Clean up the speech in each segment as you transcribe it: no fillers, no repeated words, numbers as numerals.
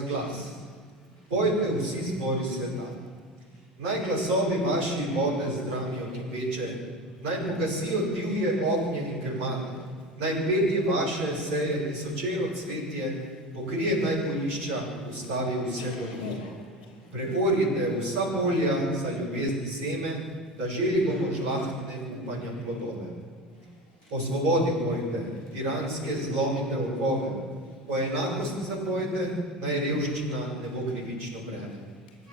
razglas. Pojte vsi zbori sveta. Naj glasovi vaši vode zdramijo kipeče, naj pogasijo divje ognje in krmane, naj petje vaše seje tisočero cvetje, pokrije naj polišča, ustavi vse ognje. Preorjite vsa polja za ljubezni seme, da želi bomo žlahtne upanja plodove. O svobodi pojte, tiranske zlomite okove, o enakosti zapojte, naj revščina ne bo krivično breme.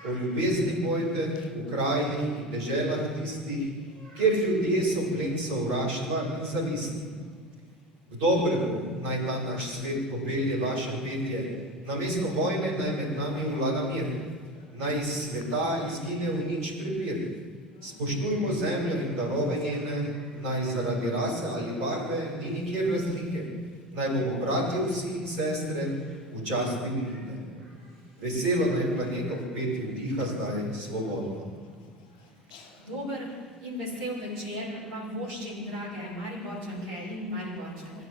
O ljubezni pojte v krajih in deželah tistih, kjer ljudje so plen sovraštva in zavisti. K dobremu naj ta naš svet popelje vaše petje, namesto vojne naj med nami vlada mir, naj iz sveta izgine v nič prepir. Spoštujmo zemljo in darove njene, naj zaradi rase ali barve ni nikjer razlike, naj bomo bratje vsi in sestre v časti mirne. Veselo naj planetom peti vdiha zdaj svobodno. Dober in vesel večer vam voščim, drage Mariborčanke in Mariborčani.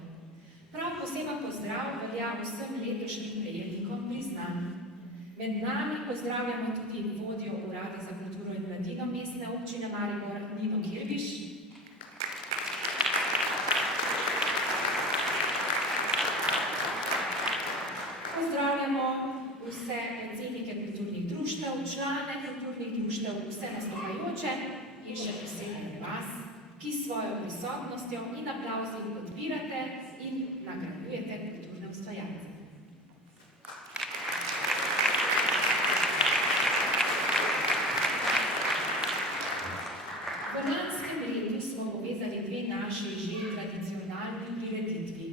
Prav poseben pozdrav velja vsem letošnjim prejemnikom priznanj. Med nami pozdravljamo tudi vodjo Urada za kulturo in mladino Mestne občine Maribor, Nino Kirbiš. Pozdravljamo vse predsednike kulturnih društev, člane kulturnih društev, vse nastopajoče in še posebej vas, ki s svojo prisotnostjo in aplavzi podpirate in nagrajujete kulturne ustvarjalce. V lanskem letu smo povezali dve naši že tradicionalni prireditvi,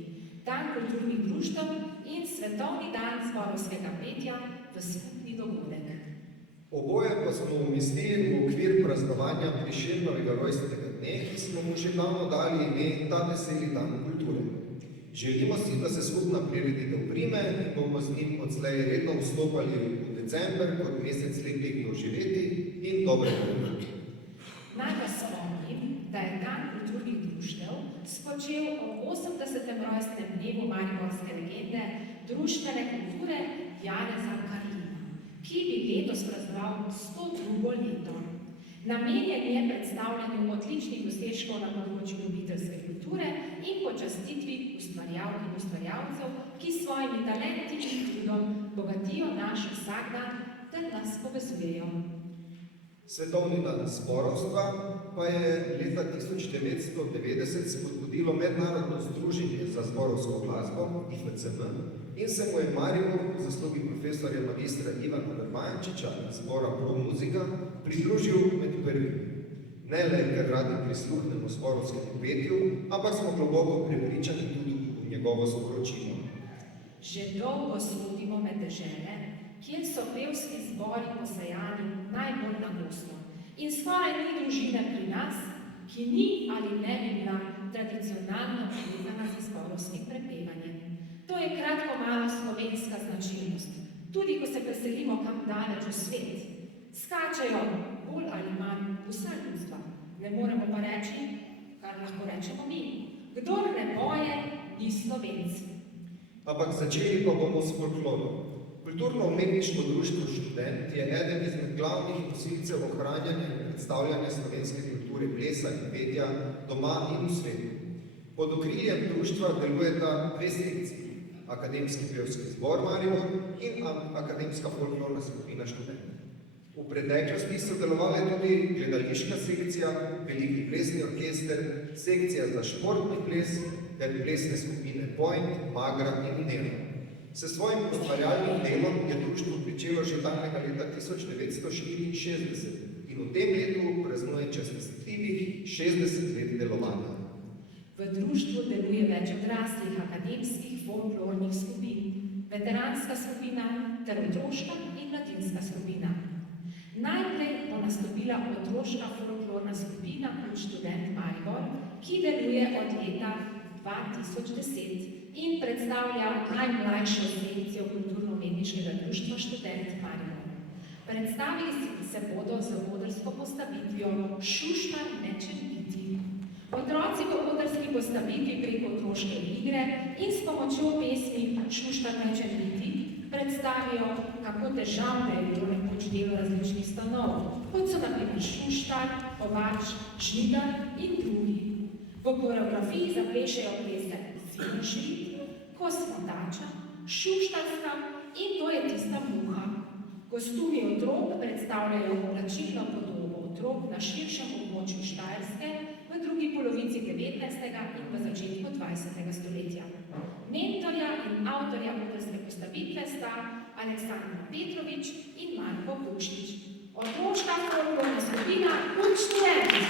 Dan kulturnih društev in Svetovni dan zborovskega petja v skupni dogodek. Oboje pa smo umestili v okvir praznovanja Prešernovega rojstnega dne, ki smo mu že davno dali ime Ta veseli dan kulture. Želimo si, da se skupna prireditev prime in bomo z njim odslej redno vstopali v december kot mesec lepih doživeti in dobre volje. Naj vas spomnim, da je Dan kulturnih društev spočel ob 80. rojstnem dnevu mariborske legende društvene kulture Janeza Karlina, ki bi letos praznoval 102. leto. Namenjen je predstavljanju odličnih dosežkov na področju ljubiteljske kulture in počastitvi ustvarjalk in ustvarjalcev, ki s svojimi talenti in trudom bogatijo naš vsakdan ter nas povezujejo. Svetovni dan zborovstva pa je leta 1990 spodbudilo Mednarodno združenje za zborovsko glasbo IFCM in se mu je Maribor po zaslugi profesorja magistra Ivana Vrbančiča iz zbora Pro Muzika pridružil med prvimi. Ne le, ker radi prisluhnemo zborovskemu petju, ampak smo globoko prepričani tudi v njegovo sporočilo. Že dolgo slutimo med dežele, kjer so pevski zbori posejani najbolj nagostno. In skoraj ni družine pri nas, ki ni ali ne bi bila tradicionalno povezana z zborovskim prepevanjem. To je kratko malo slovenska značilnost. Tudi ko se preselimo kam daleč v svet, skačejo bolj ali manj vsa ljudstva. Ne moremo pa reči, kar lahko rečemo mi. Kdor ne poje, ni Slovenc. Ampak začeli pa bomo s folklorom. Kulturno-umetniško društvo Študent je eden izmed glavnih nosilcev ohranjanja in predstavljanja slovenske kulture plesa in petja doma in v svetu. Pod okriljem društva delujeta dve sekciji, Akademski pevski zbor Maribor in Akademska folklorna skupina Študent. V preteklosti so delovale tudi gledališka sekcija, veliki plesni orkester, sekcija za športni ples ter plesne skupine Point, Magra in Nero. S svojim ustvarjalnim delom je društvo pričelo že daljnega leta 1964 in v tem letu praznuje častitljivih 60 let delovanja. V društvu deluje več odraslih akademskih folklornih skupin, veteranska skupina ter otroška in mladinska skupina. Najprej bo nastopila otroška folklorna skupina Študent Maribor, ki deluje od leta 2010 in predstavlja najmlajšo sekcijo kulturno-umetniškega društva Študent Maribor. Predstavili se bodo z odrsko postavitvijo Šuštar meče niti. Otroci v odrski postavitvi preko otroške igre in s pomočjo pesmi Šuštar meče niti predstavijo, kako težavno je bilo nekoč delo različnih stanov, kot so na primer Šuštar, Kovač, Žnidar in drugi. V koreografiji zaplešejo plese Svinšvit, Kosmotača, Šuštarska in To je tista muha. Kostumi otrok predstavljajo oblačilno podobo otrok na širšem območju Štajerske v drugi polovici 19. in v začetku 20. stoletja. Mentorja in avtorja odrske postavitve sta Aleksandra Petrovič in Marko Pučnič. Otroška folklorna skupina Učni redi.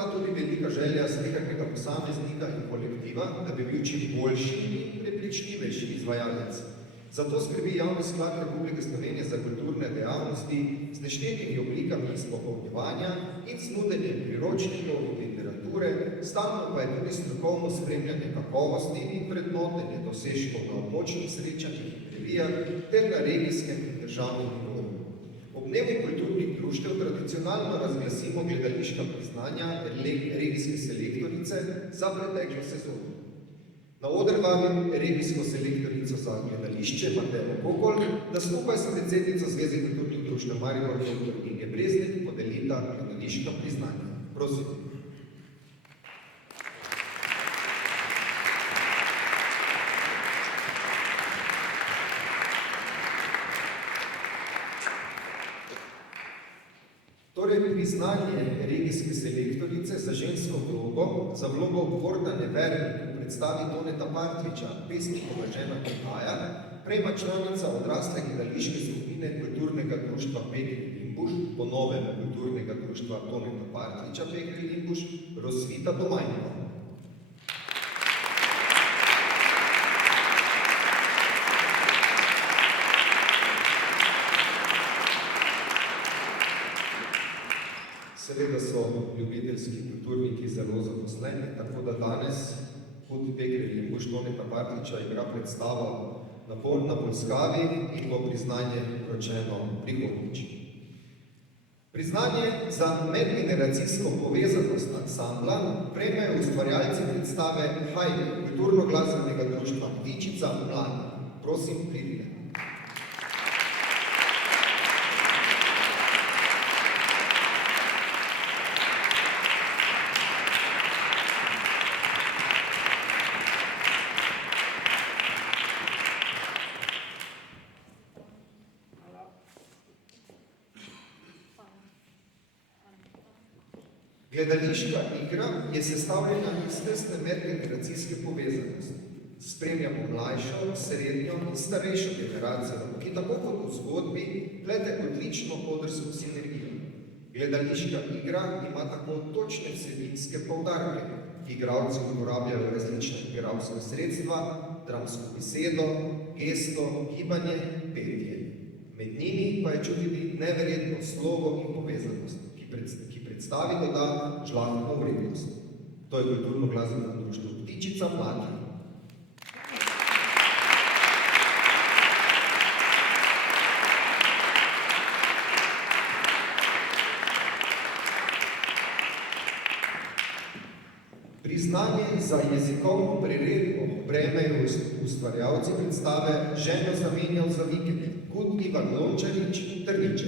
obstaja tudi velika želja vsakega posameznika in kolektiva, da bi bil čim boljši in prepričljivejši izvajalec. Zato skrbi Javni sklad Republike Slovenije za kulturne dejavnosti z neštetimi oblikami izpopolnjevanja in z nudenjem priročnikov in literature, stalno pa je tudi strokovno spremljanje kakovosti in vrednotenje dosežkov na območnih srečanjih in revijah ter na regijskem in državnem nivoju. Ob dnevu kulturnih društev tradicionalno razglasimo gledališka priznanja regijske selektorice za preteklo sezono. Na oder vabim regijsko selektorico za gledališče Matejo Kokol, da skupaj s predsednico Zveze kulturnih društev Maribor dr. Inge Breznik podelita gledališka priznanja. Prosim. Torej, priznanje regijske selektorice za žensko vlogo, za vlogo Gordane Vernik v predstavi Toneta Partliča, pesnikova žena Kotaja, prejma članica odrasle gledališke skupine kulturnega društva Pegri Limbuš, po novem kulturnega društva Toneta Partliča Pegri Limbuš, Rosvita Domajnova. Seveda so ljubiteljski kulturniki zelo zaposleni, tako da danes Hud Pegri Limbuš Toneta Partliča igra predstavo na Polskavi in bo priznanje vročeno prihodnjič. Priznanje za medgeneracijsko povezanost ansambla prejmejo ustvarjalci predstave Hajde, kulturno-glasbenega društva Ptičica Mladi. Prosim, pridite. Gledališka igra je sestavljena iz tesne medgeneracijske povezanosti. Spremljamo mlajšo, srednjo in starejšo generacijo, ki tako kot v zgodbi plete odlično odrsko sinergijo. Gledališka igra ima tako točne vsebinske poudarke. Igralci uporabljajo različna igralska sredstva, dramsko besedo, gesto, gibanje, petje. Med njimi pa je čutiti neverjetno slogo in povezanost, ki predstavi doda žlahtno vrednost. To je kulturno-glasbeno društvo Ptičica Mladi. Priznanje za jezikovno priredbo prejmejo ustvarjalci predstave Ženo zamenjal za vikend, Hud Ivan Lončarič, Trniče.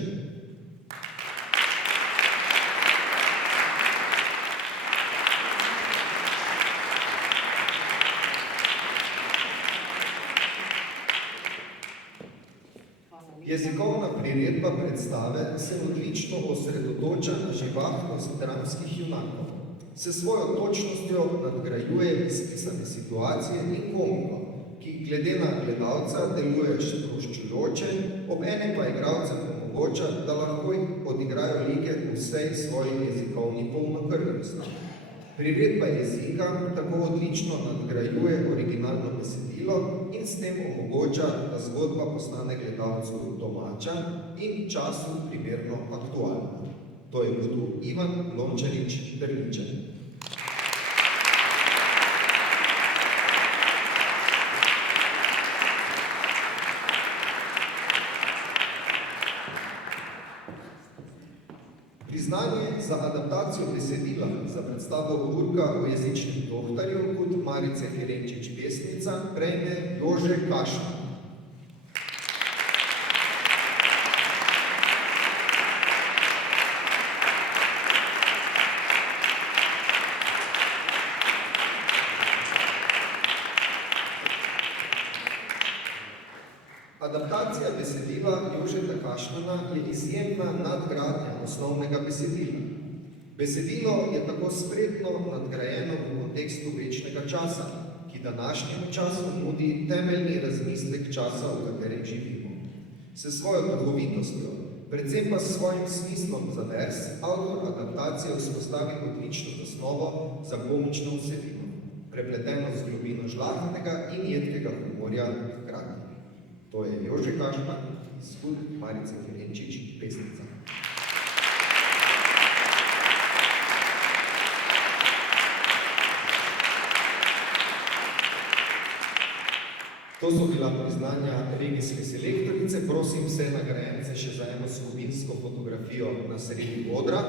Jezikovna priredba predstave se odlično osredotoča na živahnost dramskih junakov. Se svojo točnostjo nadgrajuje izpisane situacije in komiko, ki glede na gledalca deluje sproščujoče, obenem pa igralcem omogoča, da lahko odigrajo like v vsej svoji jezikovni polnokrvnosti. Priredba jezika tako odlično nadgrajuje originalno besedilo in s tem omogoča, da zgodba postane gledalcu domača in času primerno aktualna. To je bil Ivan Lončarič, Trniče. Priznanje za adaptacijo besedila za predstavo Urka o jezičnem dohtarju kot Marice Kerenčič pesnica prejme Jože Kašman. Adaptacija besedila Jožeta Kašmana je izjemna nadgradnja osnovnega besedila. Besedilo je tako spretno nadgrajeno v kontekstu večnega časa, ki današnjemu času nudi temeljni razmislek časa, v katerem živimo. S svojo duhovitostjo, predvsem pa s svojim smislom za vers, avtor adaptacije vzpostavi odlično zasnovo za komično vsebino, prepleteno z globino žlahtnega in jedkega humorja hkrati. To je Jože Kašman, Skut Marice Ferenčič, pesnica. To so bila priznanja regijske selektorice. Prosim vse nagrajence še za eno skupinsko fotografijo na sredi odra.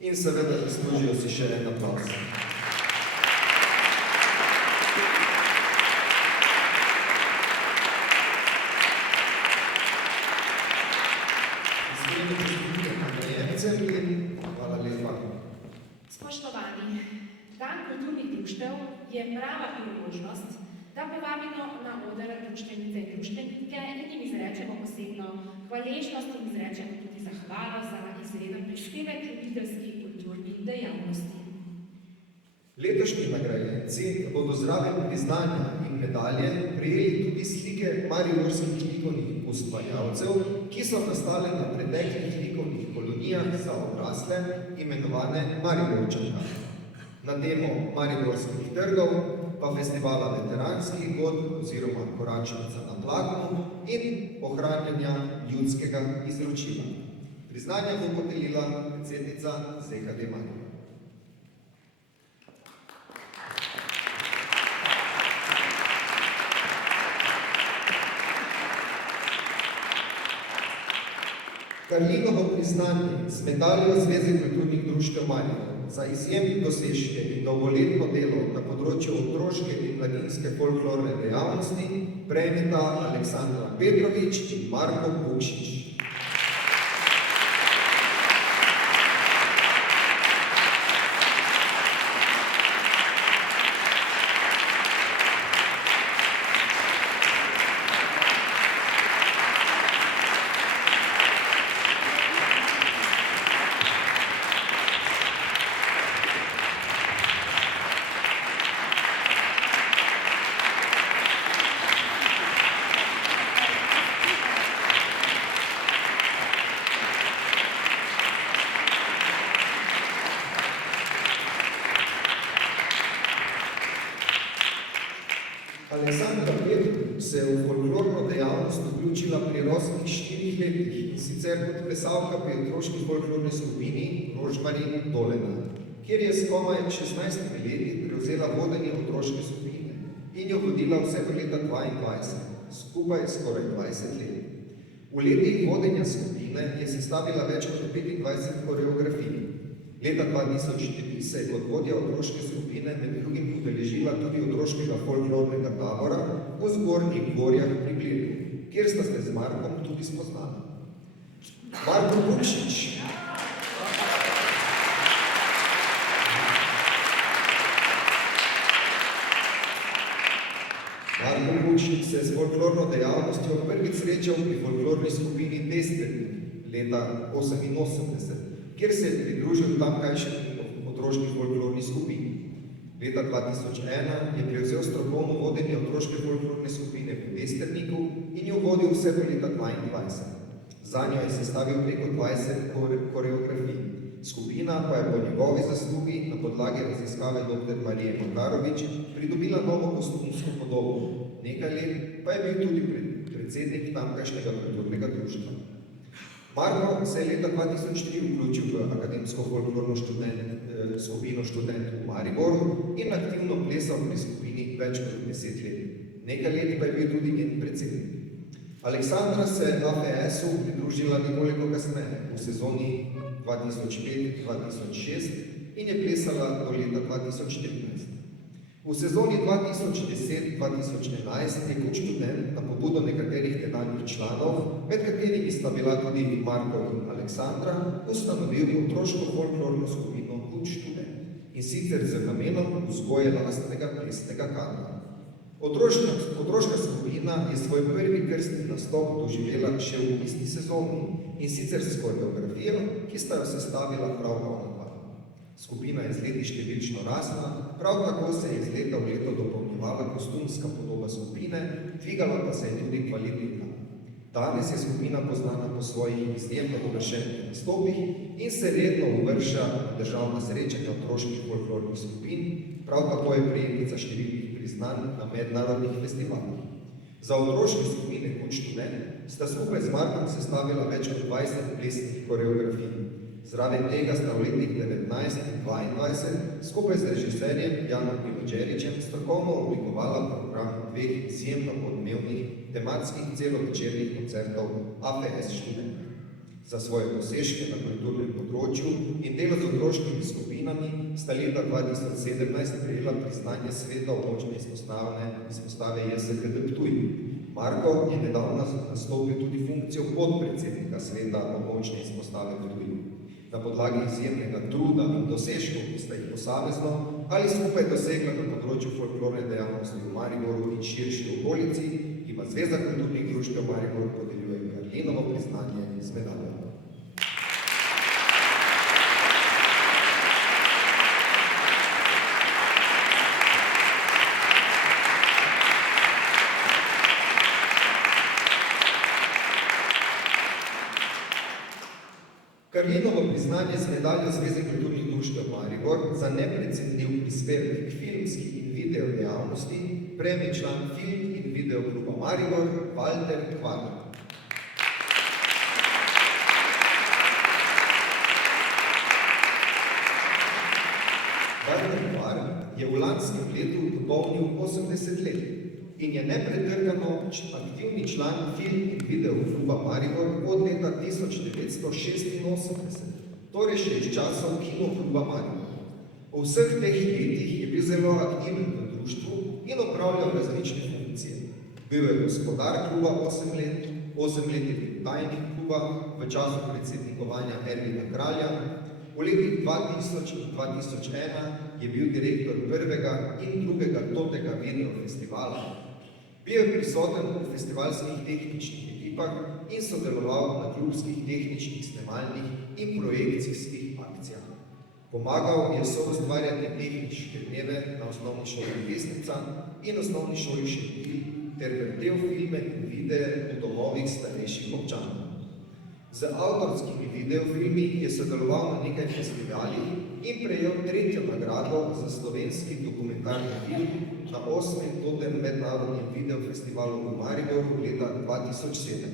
In seveda zaslužijo si še en aplavz. Iskreno čestitam nagrajencem in hvala lepa. Spoštovani, Dan kulturnih društev je prava priložnost, da povabimo na oder društvenice in društvenike in jim izrečemo posebno hvaležnost in izrečemo tudi zahvalo za izreden prispevek ljubiteljski kulturni dejavnosti. Letošnji nagrajenci bodo zraven priznanja in medalje prejeli tudi slike mariborskih likovnih ustvarjalcev, ki so nastale na preteklih likovnih kolonijah za odrasle, imenovane Mariborčanka. Na temo mariborskih trgov, pa festivala veteranskih god oziroma koračnica na platnu in ohranjanja ljudskega izročila. Priznanja bo podelila predsednica ZKD Maribor. Karlinovo priznanje z medaljo Zveze kulturnih društev Maribor za izjemne dosežke in dolgoletno delo na področju otroške in mladinske folklorne dejavnosti prejmeta Aleksandra Petrovič in Marko Bukšič. Aleksandra Petrovič se je v folklorno dejavnost vključila pri rosnih 4 letih in sicer kot plesalka pri otroški folklorni skupini Rožmari Dolena, kjer je s komaj 16 leti prevzela vodenje otroške skupine in jo vodila vse do leta 22, skupaj skoraj 20 let. V letih vodenja skupine je sestavila več kot 25 koreografij. Leta 2004 se je kot vodja otroške skupine med drugim udeležila tudi otroškega folklornega tabora v Zgornjih Gorjah pri Bledu, kjer sta se z Markom tudi spoznala. Marko Bukšič. Marko Bukšič se je s folklorno dejavnostjo prvič srečal pri folklorni skupini Desternik leta 1988, kjer se je pridružil tamkajšnji otroški folklorni skupini. Leta 2001 je prevzel strokovno vodenje otroške folklorne skupine v Desterniku in jo vodil vse do leta 2022. Zanjo je sestavil preko 20 koreografij. Skupina pa je po njegovi zaslugi na podlagi raziskave dr. Marije Makarovič pridobila novo kostumsko podobo. Nekaj let pa je bil tudi predsednik tamkajšnjega kulturnega društva. Marko se je leta 2003 vključil v akademsko folklorno skupino študentov v Mariboru in aktivno plesal pri skupini več kot 10 let. Nekaj let pa je bil tudi njen predsednik. Aleksandra se je AFS-u pridružila nekoliko kasneje, v sezoni 2005-2006 in je plesala do leta 2014. V sezoni 2010-2011 je kot študent na pobudo nekaterih tedanjih članov, med katerimi sta bila tudi Marko in Aleksandra, ustanovil otroško folklorno skupino kot študent in sicer z namenom vzgoje lastnega plesnega kadra. Otroška skupina je svoj prvi krstni nastop doživela še v isti sezoni in sicer s koreografijo, ki sta jo sestavila prav ona dva. Skupina je z leti številčno rasla, prav tako se je iz leta v leto dopolnjevala kostumska podoba skupine, dvigala pa se je tudi kvaliteta. Danes je skupina poznana po svojih izjemno uglašenih nastopih in se redno uvršča na državna srečanja otroških folklornih skupin, prav tako je prejemnica številnih priznanj na mednarodnih festivalih. Za otroške skupine kot študent sta skupaj z Markom sestavila več kot 20 plesnih koreografij. Zraven tega sta v letih 19 in 22 skupaj z režiserjem Janom Pivočeričem strokovno oblikovala program dveh izjemno odmevnih tematskih celovečernih koncertov AFS študent. Za svoje dosežke na kulturnem področju in delo z otroškimi skupinami sta leta 2017 prejela priznanje sveta območne izpostave JSKD Ptuj. Marko je nedavno nastopil tudi funkcijo podpredsednika sveta območne izpostave Ptuj. Na podlagi izjemnega truda in dosežkov, ki sta jih posamezno ali skupaj dosegla na področju folklorne dejavnosti v Mariboru in širši okolici, ima Zveza kulturnih društev Maribor podeljuje Karlinovo priznanje z medaljo. Karlinovo priznanje z medaljo Zveze kulturnih društev Maribor za neprecenljiv prispevek k filmski in video dejavnosti prejme član Film in video kluba Maribor Valter Kvadrat. Valter Kvadrat je v lanskem letu dopolnil 80 let in je nepretrgano aktivni član Film in video kluba Maribor od leta 1986, torej še iz časov Kinokluba Maribor. V vseh teh letih je bil zelo aktiven v društvu in opravljal različne funkcije. Bil je gospodar kluba 8 let, 8 let je bil tajnik kluba v času predsednikovanja Ervina Kralja. V letih 2000 in 2001 je bil direktor prvega in drugega Totega video festivala. Bil je prisoten v festivalskih tehničnih ekipah in sodeloval na klubskih tehničnih snemalnih in projekcijskih akcijah. Pomagal je soustvarjati tehnične dneve na osnovni šoli Vesnica in osnovni šoli Šentilj ter vrtel filme in videe v domovih starejših občanov. Z avtorskimi videofilmi je sodeloval na nekaj festivalih in prejel 3. nagrado za slovenski dokumentarni film na 8. Totem mednarodnem videofestivalu v Mariboru leta 2007.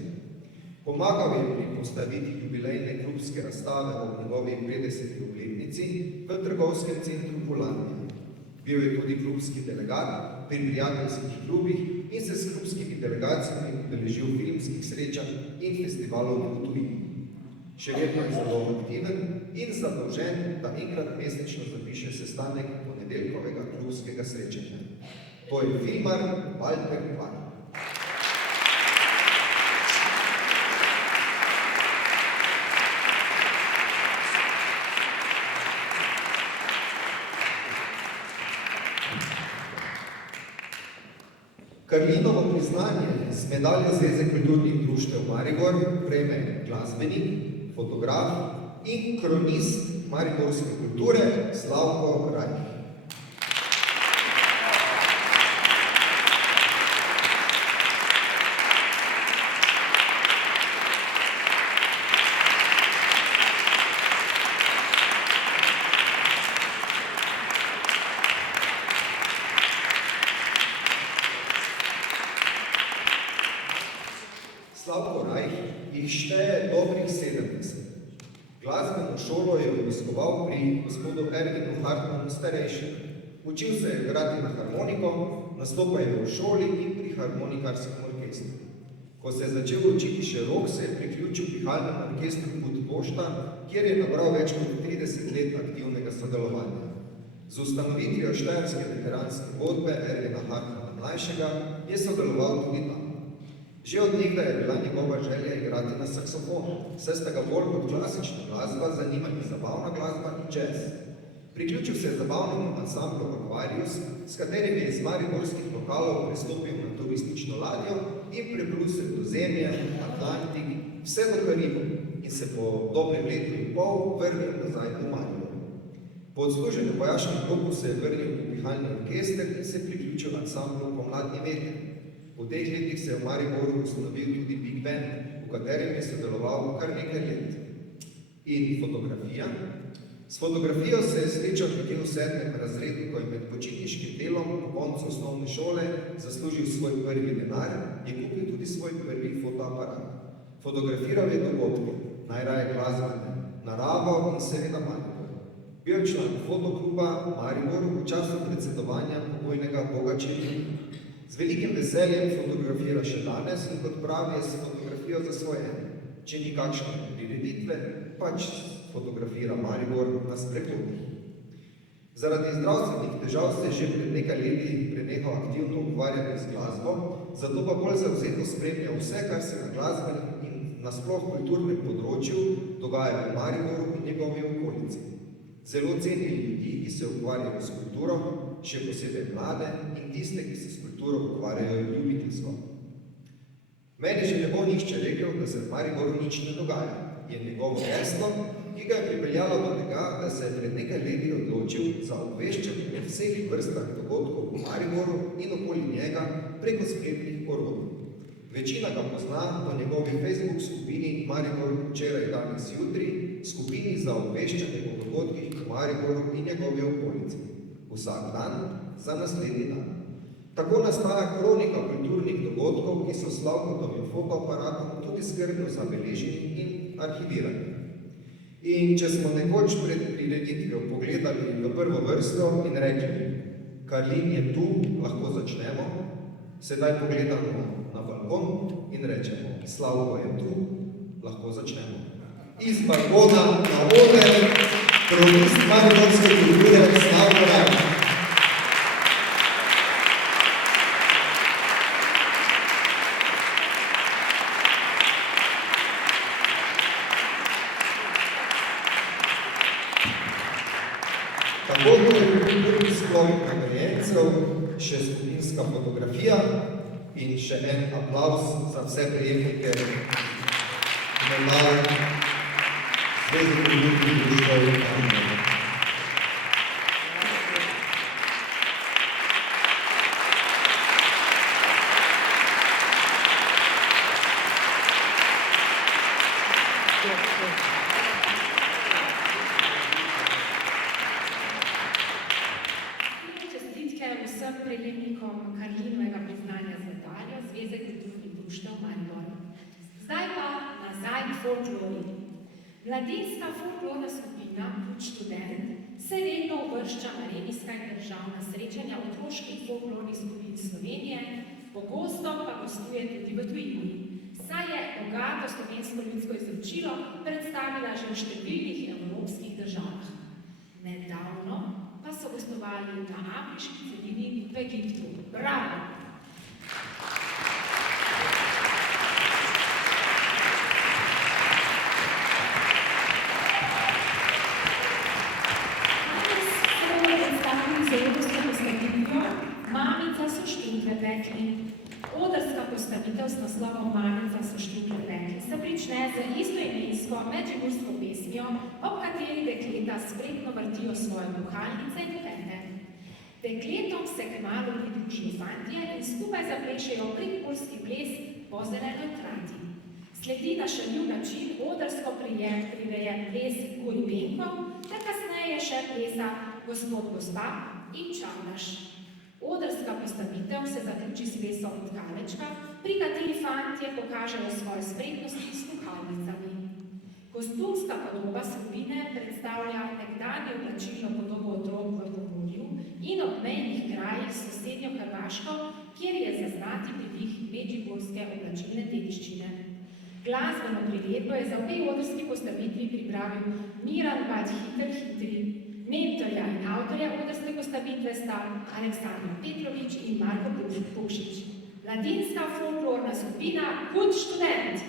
Pomagal je pri postavitvi jubilejne klubske razstave ob njegovi 50. obletnici v trgovskem centru Polanija. Bil je tudi klubski delegat pri prijateljskih klubih in se s klubskimi delegacijami udeležil filmskih srečanj in festivalov v tujini. Še vedno je zelo aktiven in zadolžen, da enkrat mesečno zapiše sestanek ponedeljkovega klubskega srečanja. To je filmar Valter Kvadrat. Karlinovo priznanje z medaljo Zveze kulturnih društev Maribor prejme glasbenik, fotograf in kronist mariborske kulture Slavko Rajh. Slavko Rajh jih šteje dobrih 70. Glasbeno šolo je obiskoval pri gospodu Ervinu Hartmanu starejšem. Učil se je igrati na harmoniko, nastopal je v šoli in pri harmonikarskem orkestru. Ko se je začel učiti še rok, se je priključil pihalnemu orkestru Put Pošta, kjer je nabral več kot 30 let aktivnega sodelovanja. Z ustanovitvijo štajerske veteranske godbe Ervina Hartmana mlajšega je sodeloval tudi tam. Že od nekdaj je bila njegova želja igrati na saksofonu, saj sta ga bolj kot klasična glasba zanimali zabavna glasba in jazz. Priključil se je zabavnemu ansamblu Aquarius, s katerim je iz mariborskih lokalov prestopil na turistično ladjo in preplul Sredozemlje, Atlantik, vse do Karibov in se po dobrem letu in pol vrnil nazaj v Maribor. Po odsluženem vojaškem roku se je vrnil v pihalni orkester in se priključil ansamblu Pomladni veter. V teh letih se je v Mariboru ustanovil tudi Big Band, v katerem je sodeloval kar nekaj let. In fotografija? S fotografijo se je srečal nekje v 7. razredu, ko je med počitniškim delom po koncu osnovne šole zaslužil svoj prvi denar, je kupil tudi svoj prvi fotoaparat. Fotografiral je dogodke, najraje glasbene, naravo in seveda Maribor. Bil je član fotokluba Maribor v času predsedovanja pokojnega Boga Černina. Z velikim veseljem fotografira še danes in kot pravi je s fotografijo zasvojen. Če ni kakšne prireditve, pač fotografira Maribor na sprehodih. Zaradi zdravstvenih težav se je že pred nekaj leti prenehal aktivno ukvarjati z glasbo, zato pa bolj zavzeto spremlja vse, kar se na glasbenem in nasploh kulturnem področju dogaja v Mariboru in njegovi okolici. Zelo ceni ljudi, ki se ukvarjajo s kulturo, še posebej mlade in tiste, ki se s kulturo ukvarjajo ljubiteljsko. Meni že ne bo nihče rekel, da se v Mariboru nič ne dogaja. Je njegovo geslo, ki ga je pripeljalo do tega, da se je pred nekaj leti odločil za obveščanje o vseh vrstah dogodkov v Mariboru in okoli njega preko spletnih orodij. Večina ga pozna po njegovi Facebook skupini Maribor včeraj, danes, jutri, skupini za obveščanje o dogodkih v Mariboru in njegovi okolici. Vsak dan za naslednji dan. Tako nastaja kronika kulturnih dogodkov, ki so s Slavkotovim fotoaparatom tudi skrbno zabeleženi in arhivirani. In če smo nekoč pred prireditvijo pogledali v prvo vrsto in rekli, Karlin je tu, lahko začnemo, sedaj pogledamo na balkon in rečemo, Slavko je tu, lahko začnemo. Iz balkona na oder, kronist mariborske kulture Slavko Rajč. Tako je kulturni sklon nagrajencev, še skupinska fotografija in še en aplavz za vse prejemnike medalj Zveze kulturnih društev Maribor. Vsem prejemnikom Karlinovega priznanja z medaljo Zveze kulturnih društev Maribor. Zdaj pa nazaj k folklori. Mladinska folklorna skupina Put študent se redno uvršča na regijska in državna srečanja otroških folklornih skupin Slovenije, pogosto pa gostuje tudi v tujini. Saj je bogato slovensko ljudsko izročilo predstavila že v številnih evropskih državah. Nedavno pa so gostovali na afriški celini v Egiptu. Bravo! Danes se bomo predstavili z odrsko postavitvijo Mamica so štunkle pekli. Odrska postavitev s naslovom Mamica so štunkle pekli se prične z istoimensko medžimursko pesmijo, ob kateri dekleta spretno vrtijo svoje puhalnice in pete. Dekletom se kmalu pridružijo fantje in skupaj zaplešejo prekmurski ples po zelenoj trati. Sledi na šaljiv način odrsko prirejen ples Kuribenkov, ter kasneje še plesa Gospod gospa in Čavdaš. Odrska postavitev se zaključi s plesom Tkalečka, pri kateri fantje pokažejo svoje spretnosti s puhalnicami. Kostumska podoba skupine predstavlja nekdanje oblačilno podobo otrok v Pomurju in ob mejnih krajih s sosednjo Hrvaško, kjer je zaznati pridih medžimurske oblačilne dediščine. Glasbeno priredbo je za obe odrski postavitvi pripravil Miran Bajt-Hitri. Mentorja in avtorja odrske postavitve sta Aleksandar Petrovič in Marko Pušič. Mladinska folklorna skupina Put študent.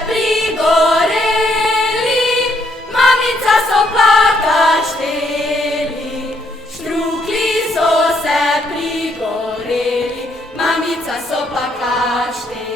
prigoreli, mamica so plakać hteli. Štrukli so se prigoreli, mamica so plakać hteli.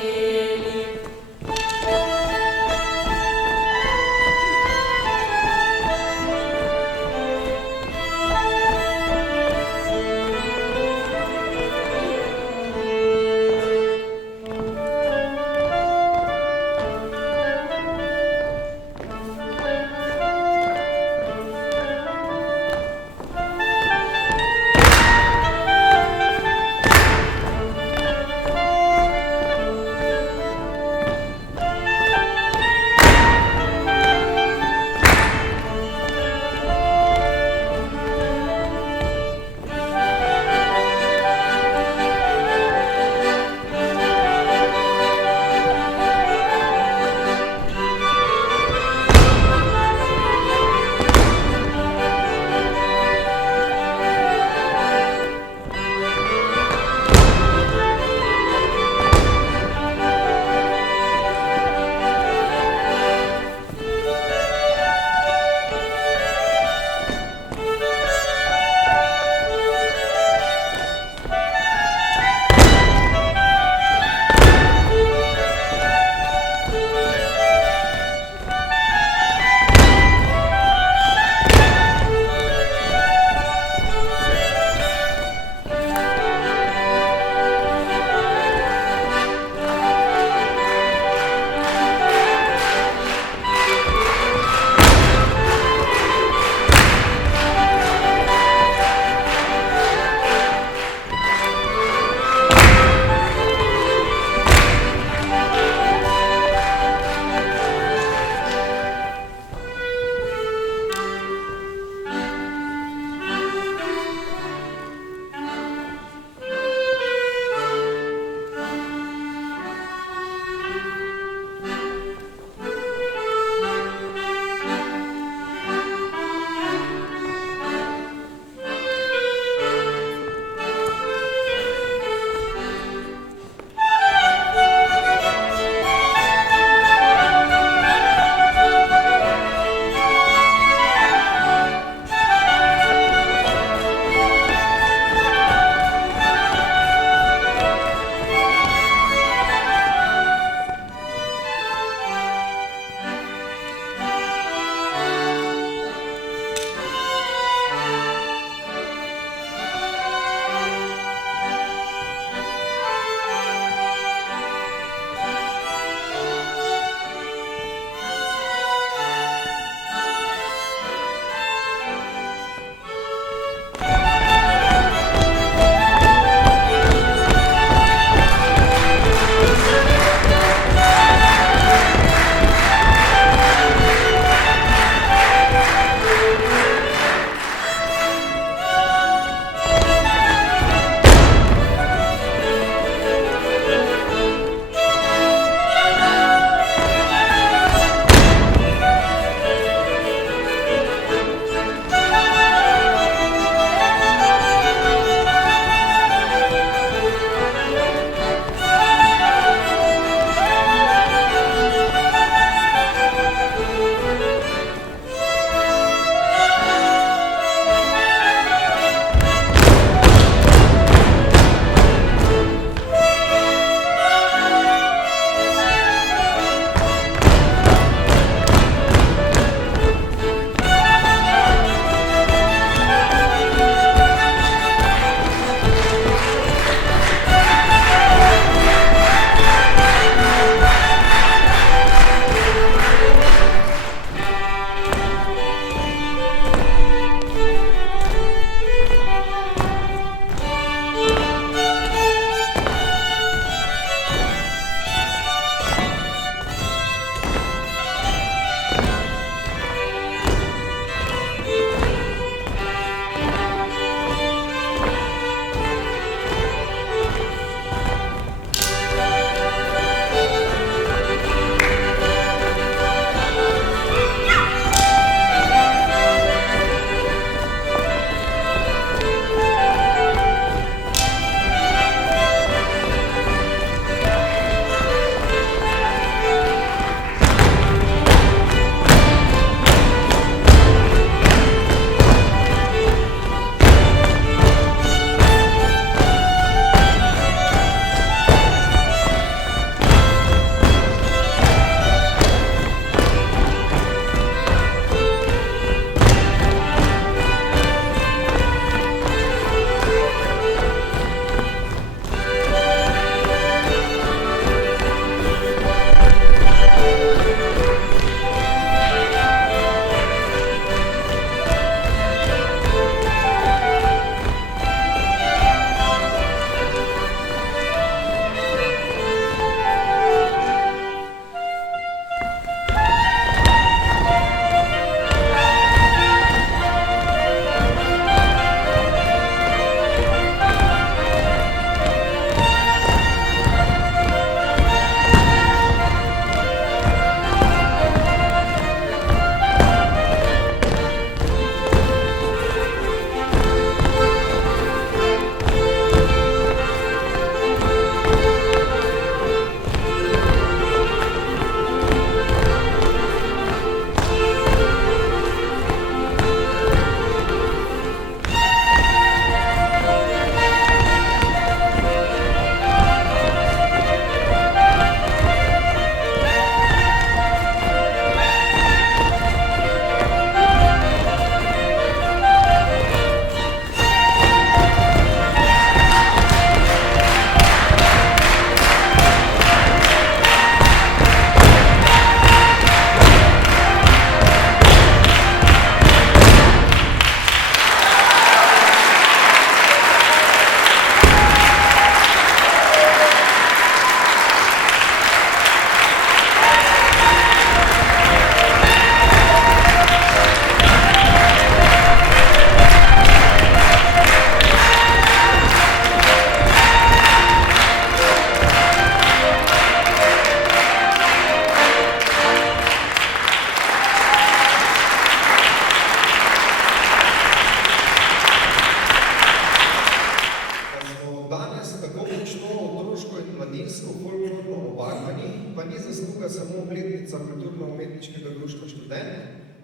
nizko folklorno obarvani, pa ni zasluga samo obletnica kulturno-umetniškega društva Študent,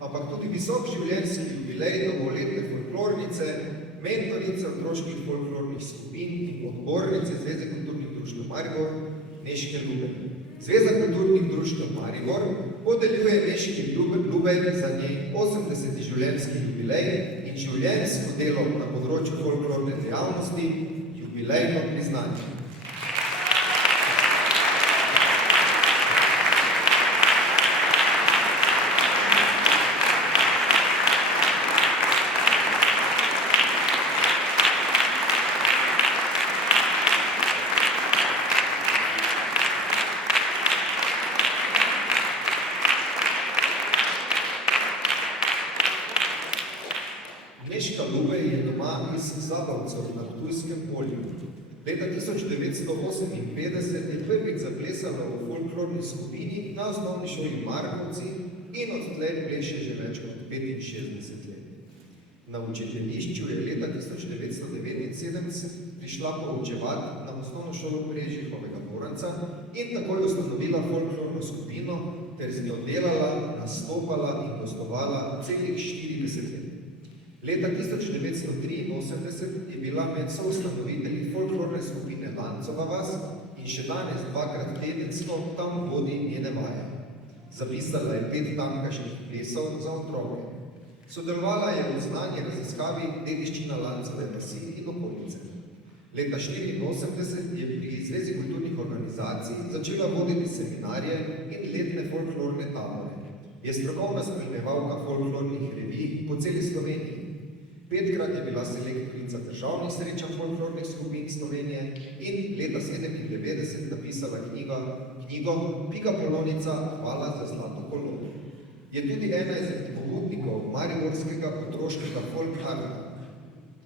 ampak tudi visok življenjski jubilej dolgoletne folklornice, mentorice otroških folklornih skupin in odbornice Zveze kulturnih društev Maribor, Nežke Lube. Zveza kulturnih društev Maribor podeljuje Nežki Lube za njej 80. življenjski jubilej in življenjsko delo na področju folklorne dejavnosti, jubilejno priznanje. Nežka Lube je doma iz Zabavcev na Ptujskem polju. Leta 1958 je prvič zaplesala v folklorni skupini na osnovni šoli Markovci in odtlej pleše že več kot 65 let. Na učiteljišču je leta 1979 prišla poučevati na osnovno šolo Prežihovega Goranca in takoj ustanovila folklorno skupino ter z njo delala, nastopala in gostovala celih 40 let. Leta 1983 je bila med soustanovitelji folklorne skupine Lancova vas in še danes dvakrat tedensko tam vodi njene vaje. Zapisala je 5 tamkajšnjih plesov za otroke. Sodelovala je v znani raziskavi dediščina Lancove vasi in okolice. Leta 1984 je pri Zvezi kulturnih organizacij začela voditi seminarje in letne folklorne tabore. Je strokovna spremljevalka folklornih revij po celi Sloveniji. 5-krat je bila selektorica državnih srečanj folklornih skupin Slovenije in leta 1997 napisala knjigo Pika Polonica, hvala za zlato kolono. Je tudi ena izmed pobudnikov mariborskega otroškega folkarta.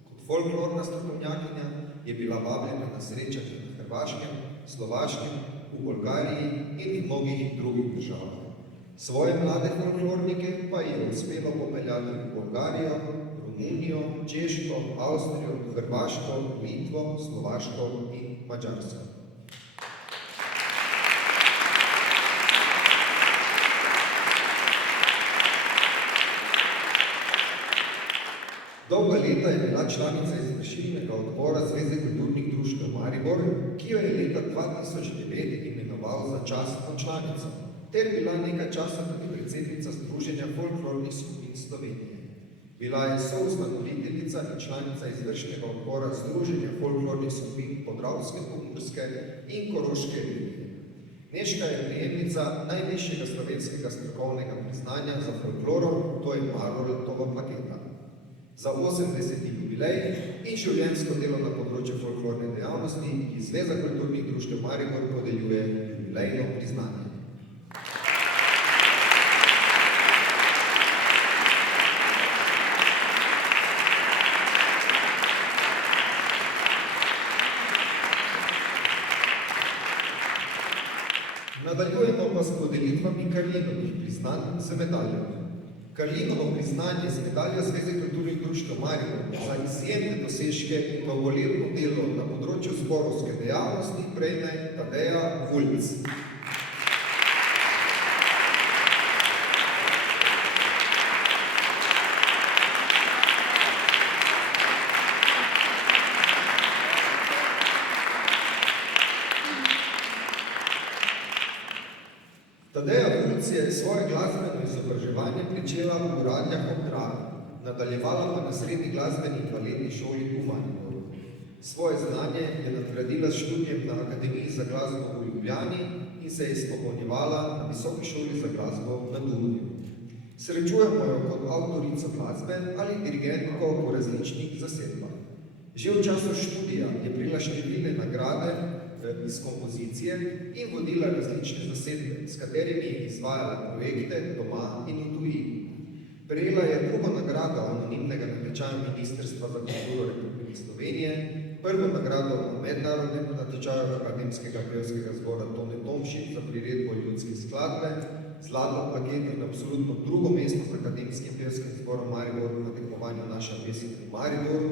Kot folklorna strokovnjakinja je bila vabljena na srečanja na Hrvaškem, Slovaškem, v Bolgariji in v mnogih drugih državah. Svoje mlade folklornike pa je uspelo popeljati v Bolgarijo, Romunijo, Češko, Avstrijo, Hrvaško, Litvo, Slovaško in Madžarsko. Dolga leta je bila članica izvršilnega odbora Zveze kulturnih društev Maribor, ki jo je leta 2009 imenoval za častno članico, ter bila nekaj časa tudi predsednica Združenja folklornih skupin Slovenije. Bila je soustanoviteljica in članica izvršnega odbora Združenja folklornih skupin Podravske, Pomurske in Koroške regije. Nežka je prejemnica najvišjega slovenskega strokovnega priznanja za folklorom, to je Maroltova plaketa. Za 80. jubilej in življenjsko delo na področju folklorne dejavnosti ji Zveza kulturnih društev Maribor podeljuje jubilejno priznanje. Nadaljujemo pa s podelitvami Karlinovih priznanj z medaljo. Karlinovo priznanje z medaljo Zveze kulturnih društev Maribor za izjemne dosežke in dolgoletno delo na področju zborovske dejavnosti prejme Tadeja Vulc. Tadeja Vulc je svoje glasbeno izobraževanje pričela v Radljah ob Dravi, nadaljevala pa na srednji glasbeni in baletni šoli v Mariboru. Svoje znanje je nadgradila s študijem na Akademiji za glasbo v Ljubljani in se je izpopolnjevala na Visoki šoli za glasbo na Dunaju. Srečujemo jo kot avtorico glasbe ali dirigentko v različnih zasedbah. Že v času študija je prejela številne nagrade iz kompozicije in vodila različne zasedbe, s katerimi je izvajala projekte doma in v tujini. Prejela je drugo nagrado anonimnega natečaja Ministrstva za kulturo Republike Slovenije, prvo nagrado na mednarodnem natečaju Akademskega pevskega zbora Tone Tomšič za priredbo ljudske skladbe, zlato plaketo in absolutno drugo mesto z Akademskim pevskim zborom Maribor na tekmovanju Naša pesem v Mariboru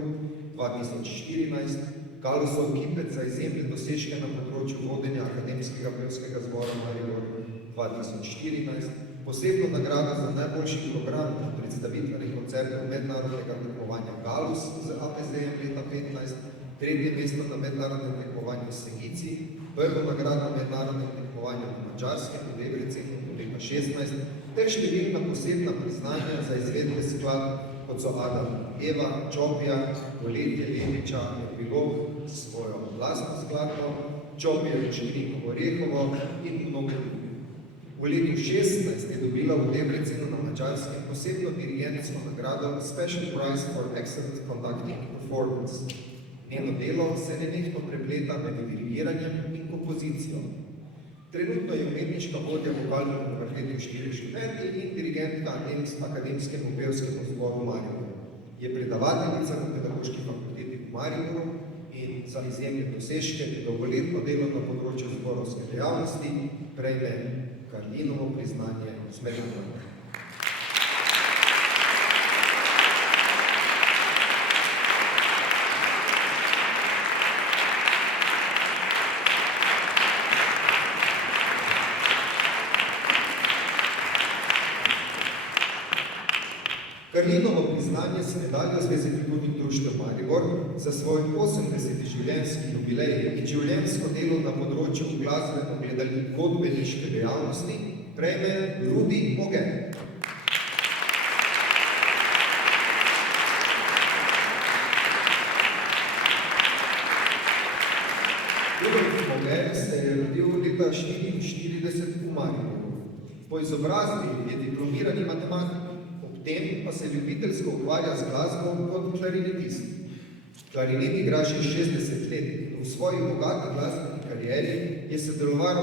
2014, Galusov kipec za izjemne dosežke na področju vodenja Akademskega pevskega zbora Maribor 2014, posebno nagrado za najboljši program predstavitvenih koncertov mednarodnega tekmovanja Galus z APZ-jem leta 15, tretje mesto na mednarodnem tekmovanju Segici, prvo nagrado na mednarodnem tekmovanju v Madžarskem v Debrecenu leta 16, ter številna posebna priznanja za izvedbe skladb, kot so Adam Eva, Čopija, Poletje Leviča, Epilog s svojo vlastno skladbo, Čopija Škriko Orehovo in mnogo drugih. V letu 16 je dobila v Debrecenu na Madžarskem posebno dirigentsko nagrado Special Prize for Excellent Conducting Performance. Njeno delo se nenehno prepleta med dirigiranjem in kompozicijo. Trenutno je umetniška vodja vokalnega kvarteta Štirje študenti in dirigentka Akademskemu pevskemu zboru Maribor. Je predavateljica na Pedagoški fakulteti v Mariboru in za izjemne dosežke dolgoletno delo na področju zborovske dejavnosti prejme Karlinovo priznanje z medaljo. Karlinovo priznanje s medaljo Zveze kulturnih društev Maribor za svoj 80. življenjski jubilej in življenjsko delo na področju glasbeno-godbeniške dejavnosti prejme Rudi Moge. Rudi Moge se je rodil leta 1944 v Mariboru. Po izobrazbi je diplomirani matematik. Tem pa se ljubiteljsko ukvarja z glasbo kot klarinetist. Klarinet igra že 60 let. V svoji bogati glasbeni karieri je sodeloval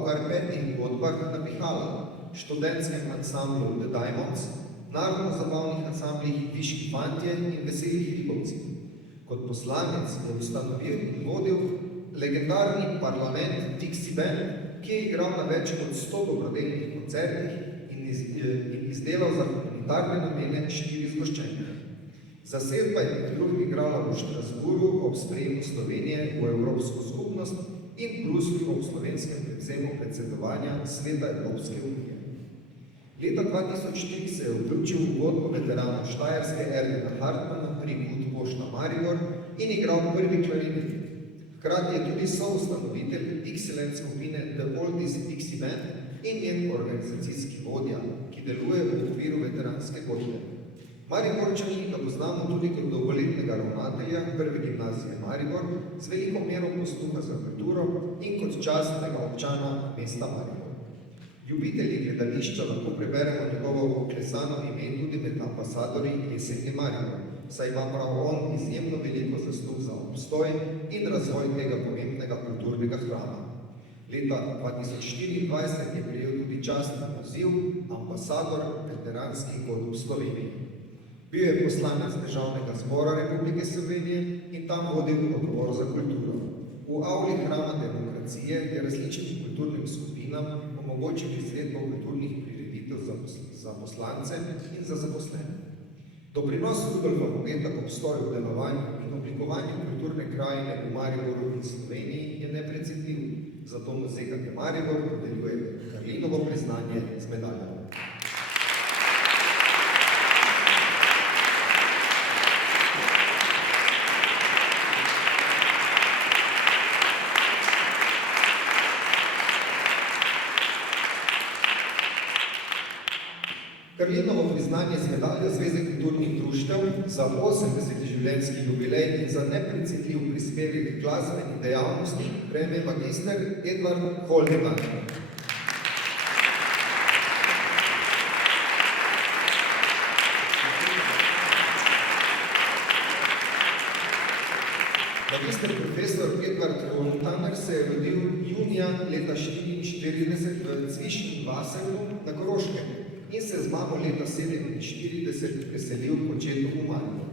v kar 5 godbah na pihala, študentskem ansamblu The Diamonds, narodno-zabavnih ansamblih Viški fantje in Veselih hribovci. Kot poslanec je ustanovil in vodil legendarni parlament Dixie Band, ki je igral na več kot 100 dobrodelnih koncertih in izdelal za humanitarne namene 4 zgoščenja. Zasedba je med drugim igrala v Štrasburu ob sprejemu Slovenije v Evropsko skupnost in Bruslju ob slovenskem prevzemu predsedovanja Sveta Evropske unije. Leta 2004 se je vključil v godbo veterana Štajerske Erdena Hartmana pri Gut Pošta Maribor in igral prvi klarinet. Hkrati je tudi soustanovitelj Dixieland skupine The Oldies Dixie Band in njen organizacijski vodja, ki deluje v okviru veteranske godbe. Mariborčani ga poznamo tudi kot dolgoletnega ravnatelja Prve gimnazije Maribor z veliko mero posluha za kulturo in kot častnega občana mesta Maribor. Ljubitelji gledališča lahko preberemo njegovo oklesano ime tudi med ambasadorji Jesenje Maribor, saj ima prav on izjemno veliko zaslug za obstoj in razvoj tega pomembnega kulturnega hrama. Leta 2024 je prejel tudi častni naziv ambasador veteranskih godb v Sloveniji. Bil je poslanec Državnega zbora Republike Slovenije in tam vodil odbor za kulturo. V avli Hrama demokracije je različnim kulturnim skupinam omogočil izvedbo kulturnih prireditev za poslance in za zaposlene. Doprinos Rudolfa Mogeta k obstoju, delovanju in oblikovanju kulturne krajine v Mariboru in Sloveniji je neprecenljiv. Zato Muzej Maribor podeljuje Karlinovo priznanje z medaljo. Karlinovo priznanje z medaljo Zveze kulturnih društev za 80. življenjski jubilej in za neprecenljiv prispevek k glasbeni dejavnosti prejme magister Edvard Holdeman. Magister profesor Edvard Holdeman se je rodil junija leta 1944 v Cvišnem Vaselju na Koroškem in se z mamo leta 1947 preselil v očetu v Maribor.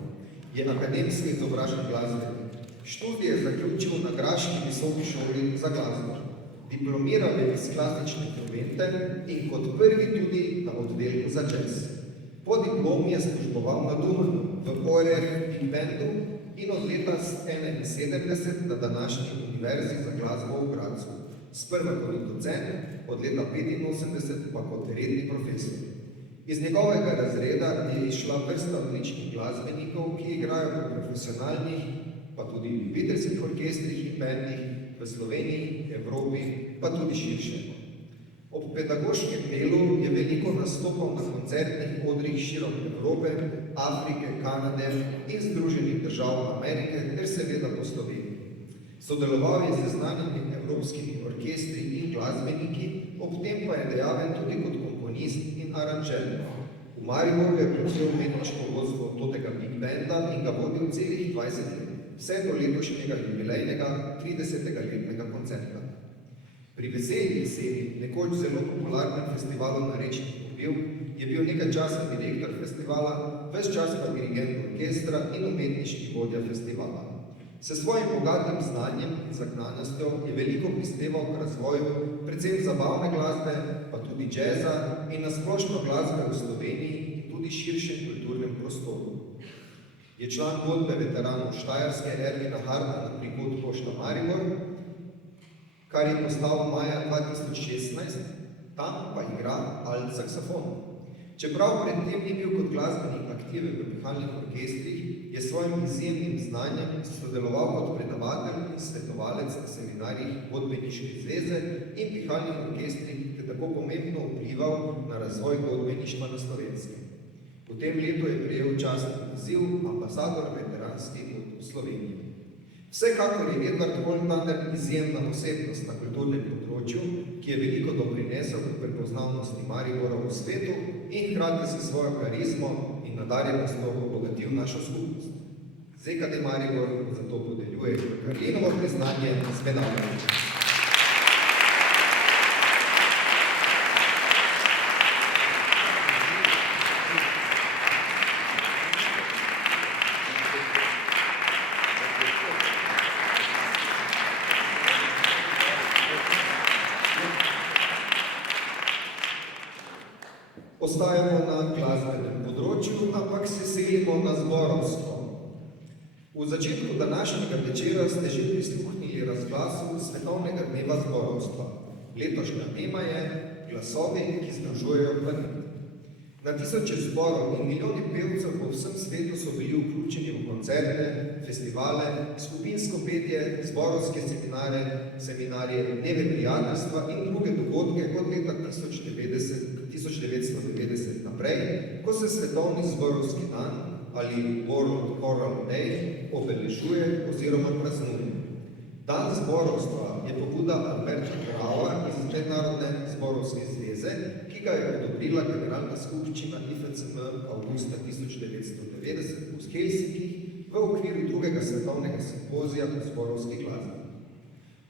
Je akademski izobražen glasbenik. Študije je zaključil na Graški visoki šoli za glasbo. Diplomiral je iz klasične trobente in kot prvi tudi na oddelku za jazz. Po diplomi je služboval na Dunaju, v ORF Big Bandu in od leta 1971 na današnji Univerzi za glasbo v Gradcu, sprva kot docent, od leta 1985 pa kot redni profesor. Iz njegovega razreda je išla vrsta odličnih glasbenikov, ki igrajo v profesionalnih, pa tudi ljubiteljskih orkestrih in bendih v Sloveniji, Evropi, pa tudi širše. Ob pedagoškem delu je veliko nastopal na koncertnih odrih širom Evrope, Afrike, Kanade in Združenih držav Amerike ter seveda po Sloveniji. Sodeloval je z znanimi evropskimi orkestri in glasbeniki, ob tem pa je dejaven tudi kot komponist in aranžer. V Mariboru je prevzel umetniško vodstvo totega big banda in ga vodil celih 20 let, vse do letošnjega jubilejnega 30-letnega koncerta. Pri Veseli jeseni, nekoč zelo popularnem festivalu na Rečni Kobil, je bil nekaj časa direktor festivala, ves čas pa dirigent orkestra in umetniški vodja festivala. S svojim bogatim znanjem in zagnanostjo je veliko prispeval k razvoju predvsem zabavne glasbe, pa tudi džeza in nasplošno glasbe v Sloveniji in tudi širšem kulturnem prostoru. Je član godbe veteranov Štajerske Ervina Hartmana pri Gut Pošta Maribor, kar je postal maja 2016, tam pa igra alt saksofon. Čeprav predtem ni bil kot glasbenik aktiven v pihalnih orkestrih, je s svojim izjemnim znanjem sodeloval kot predavatelj in svetovalec na seminarjih Godbeniške zveze in pihalnih orkestrih, ki tako pomembno vplival na razvoj godbeništva na Slovenskem. V tem letu je prejel častni naziv ambasador veteranskih godb v Sloveniji. Vsekakor je Edvard Holtander izjemna posebnost na kulturnem področju, ki je veliko doprinesel k prepoznavnosti Maribora v svetu in hkrati s svojo karizmo in nadarjenostjo obogatil našo skupnost. ZKD Maribor zato podeljuje Karlinovo priznanje z medaljo. Ostajamo na glasbenem področju, ampak se selimo na zborovstvo. V začetku današnjega večera ste že prisluhnili razglasu Svetovnega dneva zborovstva. Letošnja tema je glasovi, ki združujejo planet. Na tisoče zborov in milijoni pevcev po vsem svetu so bili vključeni v koncerte, festivale, skupinsko petje, zborovske seminarje, dneve prijateljstva in druge dogodke od leta 1990 naprej, ko se Svetovni zborovski dan ali World Choral Day obeležuje oziroma praznuje. Dan zborovstva je pobuda Alberta Graua iz Mednarodne zborovske zveze, ki ga je odobrila Generalna skupščina IFCM avgusta 1990 v Helsinkih v okviru drugega svetovnega simpozija o zborovski glasbi.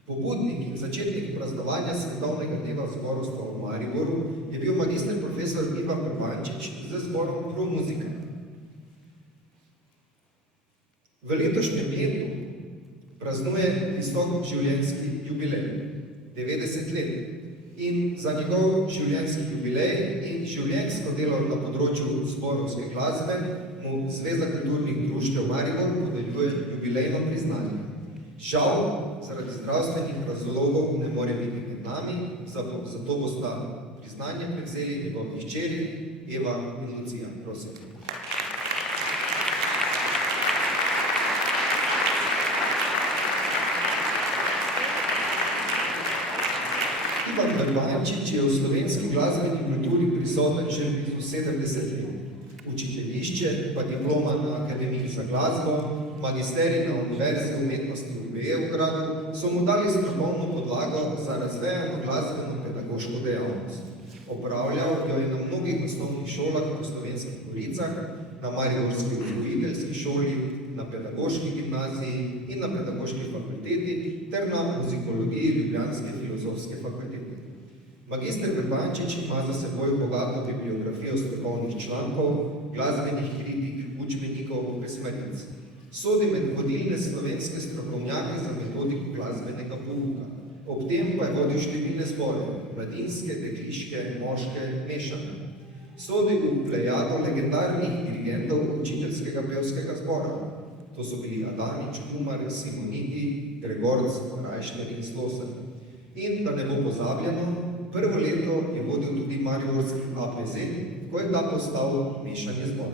Pobudnik in začetnik praznovanja Svetovnega dneva zborovstva v Mariboru je bil magister profesor Ivan Prvančič z zborom Pro Muzika. V letošnjem letu praznuje visok življenjski jubilej, 90 let, in za njegov življenjski jubilej in življenjsko delo na področju zborovske glasbe mu Zveza kulturnih društev Maribor podeljuje jubilejno priznanje. Žal, zaradi zdravstvenih razlogov ne more biti med nami, zato bosta priznanje prevzeli njegovi hčeri Eva in Lucija. Prosim. Ivan Prvančič je v slovenski glasbeni kulturi prisoten že blizu 70 let. Učiteljišče, pa diploma na Akademiji za glasbo, magisterij na Univerzi umetnosti v Beogradu so mu dali strokovno podlago za razvejano glasbeno pedagoško dejavnost. Opravljal jo je na mnogih osnovnih šolah v Slovenskih Goricah, na Mariborski vzgojiteljski šoli, na pedagoški gimnaziji in na pedagoški fakulteti ter na muzikologiji Ljubljanske filozofske fakultete. Magister Prvančič ima za seboj bogato bibliografijo strokovnih člankov, glasbenih kritik, učbenikov, pesmeric. Sodi med vodilne slovenske strokovnjake za metodiko glasbenega pouka. Ob tem pa je vodil številne zbore, mladinske, dekliške, moške, mešane. Sodi v plejado legendarnih dirigentov učiteljskega pevskega zbora. To so bili Adamič, Humar, Simoniti, Gregorc, Rajšner in Slosar. In da ne bo pozabljeno, prvo leto je vodil tudi mariborski APZ, ko je ta postal mešani zbor.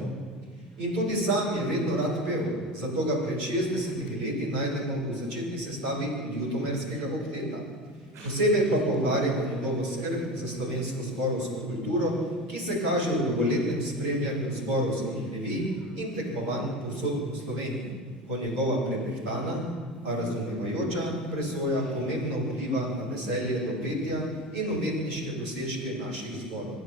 In tudi sam je vedno rad pel, zato ga pred 60 leti najdemo v začetni sestavi Ljutomerskega okteta. Posebej pa poudarjamo njegovo skrb za slovensko zborovsko kulturo, ki se kaže v dolgoletnem spremljanju zborovskih revij in tekmovanj povsod po Sloveniji, ko njegova prepehtana, a razumevajoča presoja pomembno vpliva na veselje do petja in umetniške dosežke naših zborov.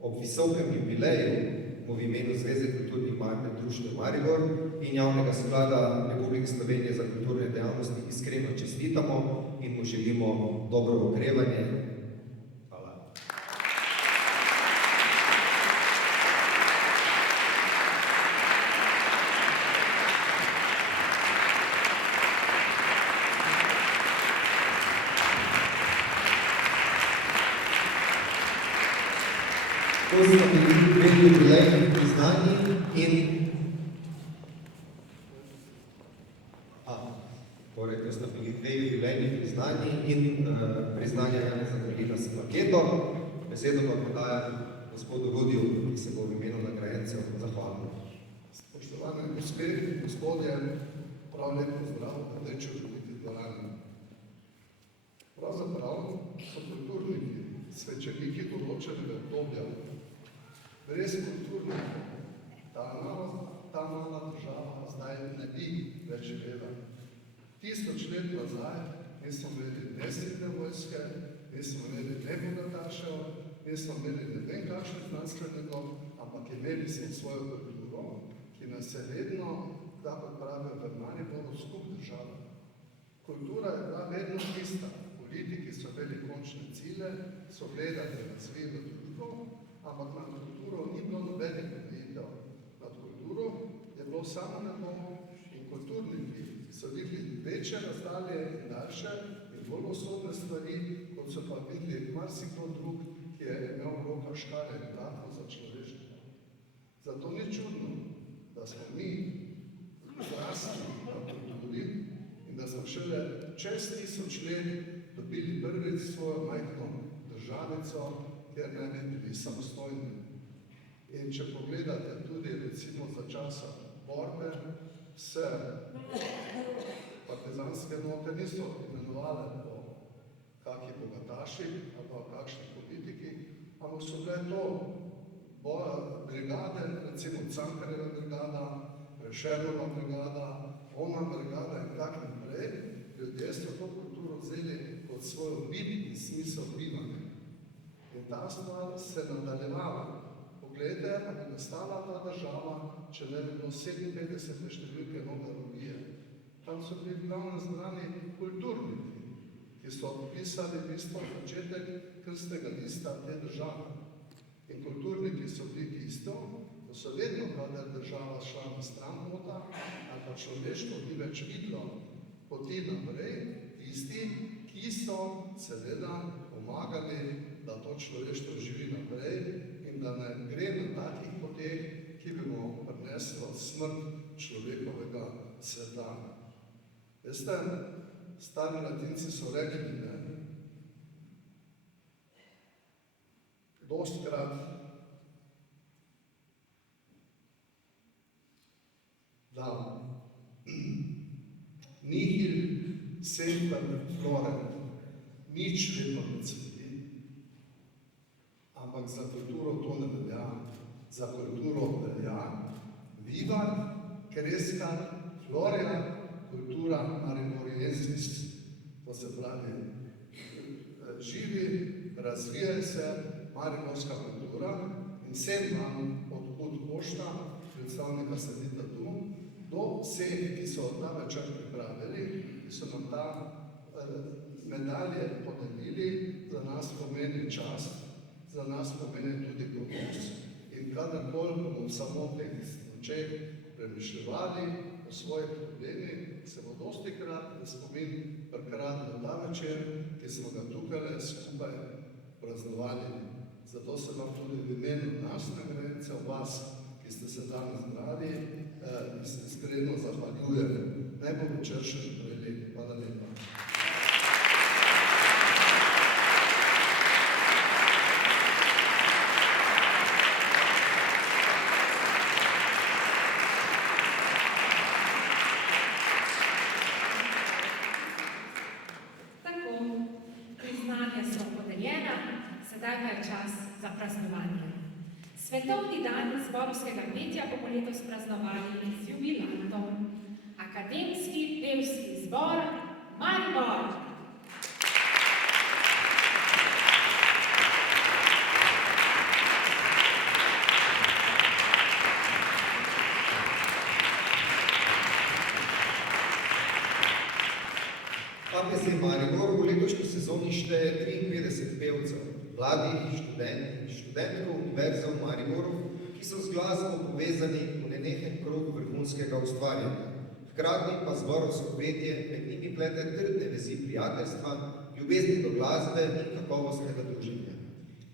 Ob visokem jubileju mu v imenu Zveze kulturnih društev Maribor in Javnega sklada Republike Slovenije za kulturne dejavnosti iskreno čestitamo in mu želimo dobro okrevanje. Hvala. To so bili dve jubilejni priznanji in to sta bili dve jubilejni priznanji in priznanja Janeza Kralina s plaketo. Besedo pa podajam gospodu Rudiju, ki se bo v imenu nagrajencev zahvalil. Spoštovane gospe in gospodje, prav lep pozdrav v tej čudoviti dvorani. Pravzaprav so kulturniki, svečeniki določenega obdobja, res kulturniki, ta mala država zdaj ne bi več živela. 1000 let nazaj nismo imeli ne silne vojske, nismo imeli ne bogatašev, nismo imeli ne vem kakšnih znanstvenikov, ampak imeli smo svojo kulturo, ki nas je vedno, tako pravijo v Mariboru, skup država. Kultura je bila vedno ista. Politiki so imeli končne cilje, so gledali razvijeno družbo, ampak nad kulturo ni bilo nobenih omejitev. Nad kulturo je bilo samo nebo in kulturniki so videli večje razdalje in daljše in bolj osnovne stvari, kot so pa videli marsikdo drug, ki je imel v rokah škarje in platno za človeštvo. Zato ni čudno, da smo mi zrasli na kulturi in da smo šele čez 1000 let dobili prvič svojo majhno državico, kjer ne bi bili samostojni. In če pogledate tudi recimo za časa borbe, se partizanske enote niso imenovale po kakih bogataših ali pa kakšnih politiki, ampak so bile to brigade, recimo Cankarjeva brigada, Prešernova brigada, ona brigada in tak naprej. Ljudje so to kulturo vzeli kot svojo bit in smisel bivanja. In ta stvar se nadaljevala. Poglejte, ali bi nastala ta država, če ne bi bilo 57. številke nove revije. Tam so bili glavno zbrani kulturniki, ki so pisali v bistvu začetek krstnega lista te države. In kulturniki so bili isto, da so vedno, kadar država šla na stran pota, ali pa človeštvo ni več videlo poti naprej, tisti, ki so seveda pomagali, da to človeštvo živi naprej in da ne gre na takih poteh, ki bi mu prineslo smrt človekovega sveta. Veste, stari Latinci so rekli, dostkrat, da nihil semper florent, nič vedno ne cveti, ampak za kulturo to ne velja. Za kulturo velja vivat, crescat, floreat, kultura mariboriensis. To se pravi, živi, razvija se mariborska kultura in vsem nam odkud pošta, predstavnika sedita tu, do vseh, ki so ta večer pripravili, ki so nam ta medalje podelili, za nas pomeni čast, za nas pomeni tudi ponos. In kadarkoli bomo samo teh nočeh premišljevali o svojih problemih, se bo dostikrat v spomin prikradlo ta večer, ki smo ga tukaj skupaj praznovali. Zato se vam tudi v imenu nas nagrajencev, vas, ki ste se danes zbrali, iskreno zahvaljujem. Naj bo večer še naprej lep. Hvala lepa. Tako, priznanja so podeljena, sedaj pa je čas za praznovanje. Svetovni dan zborovskega petja bomo letos praznovali z jubilantom. Akademski pevski zbor Maribor. APZ Maribor v letošnji sezoni šteje 53 pevcev, mladih študentov in študentkov Univerze v Mariboru, ki so z glasbo povezani v nenehen krog vrhunskega ustvarjanja. Hkrati pa zborovsko petje med njimi plete trdne vezi prijateljstva, ljubezni do glasbe in kakovostnega druženja.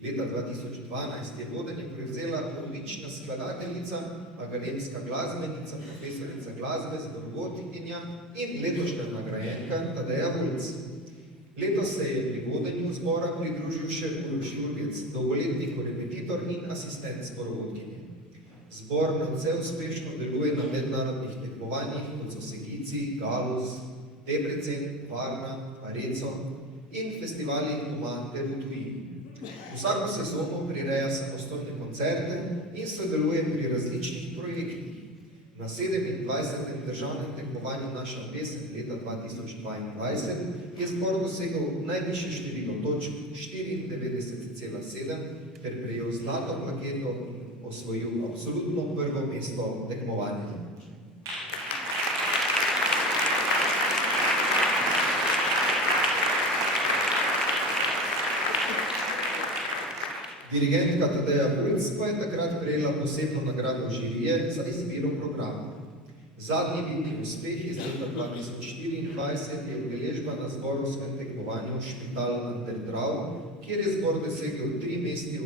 Leta 2012 je vodenje prevzela odlična skladateljica, akademska glasbenica, profesorica glasbe, zborovodkinja in letošnja nagrajenka Tadeja Vulc. Letos se je pri vodenju zbora pridružil še Uroš Jurgec, dolgoletni korepetitor in asistent zborovodkinje. Zbor nadvse uspešno deluje na mednarodnih tekmovanjih, kot so Segici, Galus, Debrecen, Varna, Arezzo in festivalih doma ter v tujini. Vsako sezono prireja samostojne koncerte in sodeluje pri različnih projektih. Na 27. državnem tekmovanju Naša pesem leta 2022 je zbor dosegel najvišje število točk 94,7 ter prejel zlato plaketo in osvojil absolutno prvo mesto tekmovanja. Dirigentka Tadeja Vulc pa je takrat prejela posebno nagrado žirije za izbiro programa. Zadnji vidni uspeh iz leta 2024 je udeležba na zborovskem tekmovanju Špital Under Drav, kjer je zbor dosegel 3 mesti v